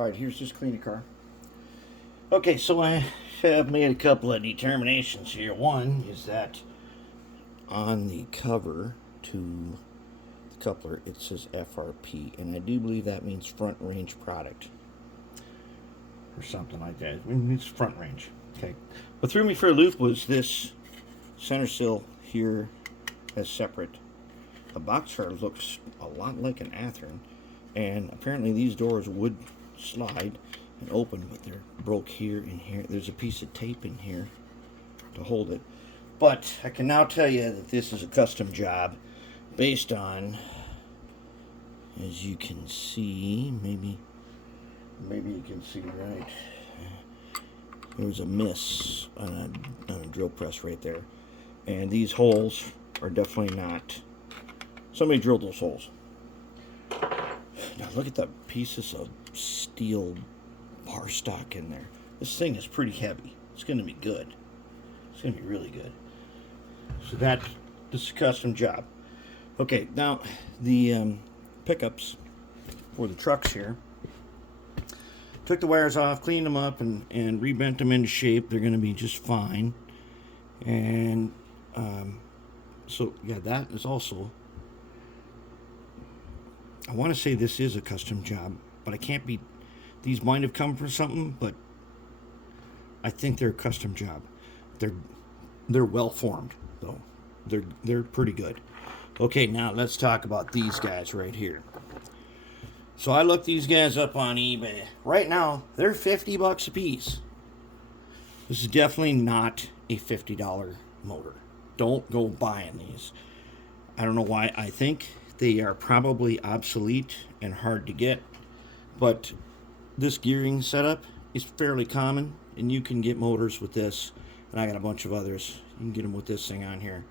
Alright, here's this cleaning car. Okay, so I have made a couple of determinations here. One is that on the cover to the coupler it says FRP, and I do believe that means front range product or something like that. It means front range. Okay. What threw me for a loop was this center sill here as separate. The boxcar looks a lot like an Athearn, and apparently these doors would slide and open, but they're broke here and here. There's a piece of tape in here to hold it. But I can now tell you that this is a custom job based on, as you can see, maybe you can see right. There's a miss on a drill press right there. And these holes are definitely not. Somebody drilled those holes. Now look at the pieces of steel bar stock in there. This thing is pretty heavy. It's going to be good. It's going to be really good. So this is a custom job. Okay, now the pickups for the trucks here. Took the wires off, cleaned them up, and rebent them into shape. They're going to be just fine. And so, yeah, that is also... I want to say this is a custom job, but I can't be... These might have come from something, but I think they're a custom job. They're well formed, though. They're pretty good. Okay, now let's talk about these guys right here. So I looked these guys up on eBay. Right now, they're $50 a piece. This is definitely not a $50 motor. Don't go buying these. I don't know why. I think they are probably obsolete and hard to get, but this gearing setup is fairly common, and you can get motors with this, and I got a bunch of others. You can get them with this thing on here,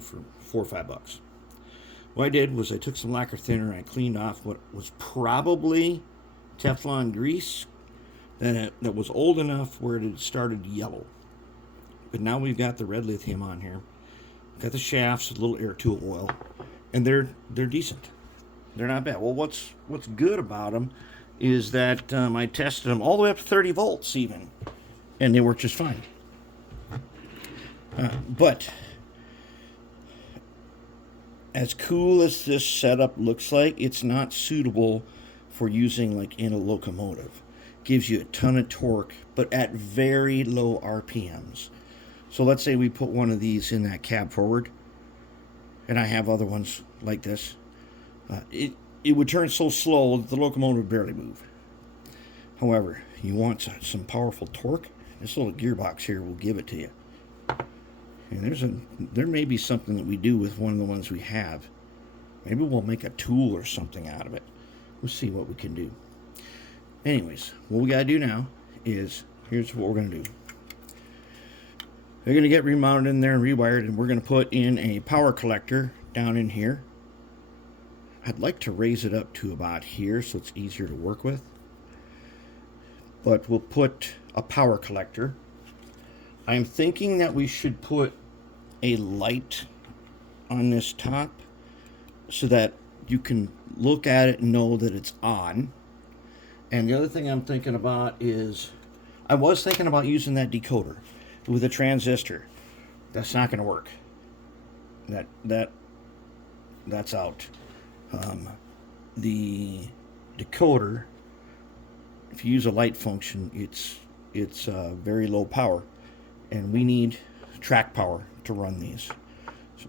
for $4 or $5. What I did was I took some lacquer thinner and I cleaned off what was probably Teflon grease that was old enough where it had started yellow. But now we've got the red lithium on here. Got the shafts, a little air tool oil, and they're decent. They're not bad. Well, what's good about them is that I tested them all the way up to 30 volts even, and they work just fine. But as cool as this setup looks like, it's not suitable for using like in a locomotive. Gives you a ton of torque, but at very low RPMs. So let's say we put one of these in that cab forward, and I have other ones like this. It would turn so slow that the locomotive would barely move. However, you want some powerful torque, this little gearbox here will give it to you. And there may be something that we do with one of the ones we have. Maybe we'll make a tool or something out of it. We'll see what we can do. Anyways, what we got to do now is, here's what we're going to do. They're going to get remounted in there and rewired, and we're going to put in a power collector down in here. I'd like to raise it up to about here so it's easier to work with. But we'll put a power collector. I'm thinking that we should put a light on this top so that you can look at it and know that it's on. And the other thing I'm thinking about is, I was thinking about using that decoder with a transistor. That's not going to work. That's out. The decoder, if you use a light function, it's very low power, and we need track power to run these.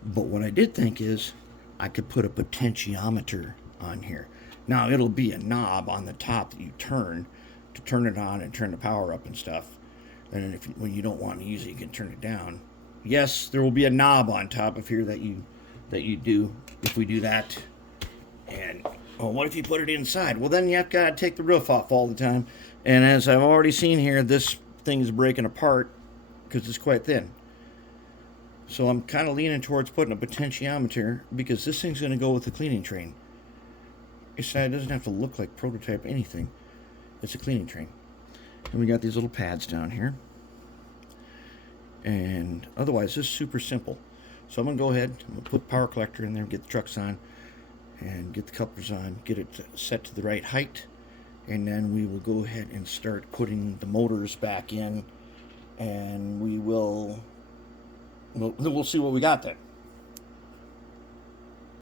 But what I did think is I could put a potentiometer on here. Now it'll be a knob on the top that you turn to turn it on and turn the power up and stuff. And then when you don't want to use it, you can turn it down. Yes, there will be a knob on top of here that you do if we do that. And what if you put it inside? Well, then you've got to take the roof off all the time. And as I've already seen here, this thing is breaking apart because it's quite thin. So I'm kind of leaning towards putting a potentiometer because this thing's going to go with the cleaning train. It doesn't have to look like prototype anything. It's a cleaning train. And we got these little pads down here. And otherwise, this is super simple. So I'm going to go ahead and put power collector in there, get the trucks on, and get the couplers on, get it set to the right height, and then we will go ahead and start putting the motors back in, and we'll see what we got then.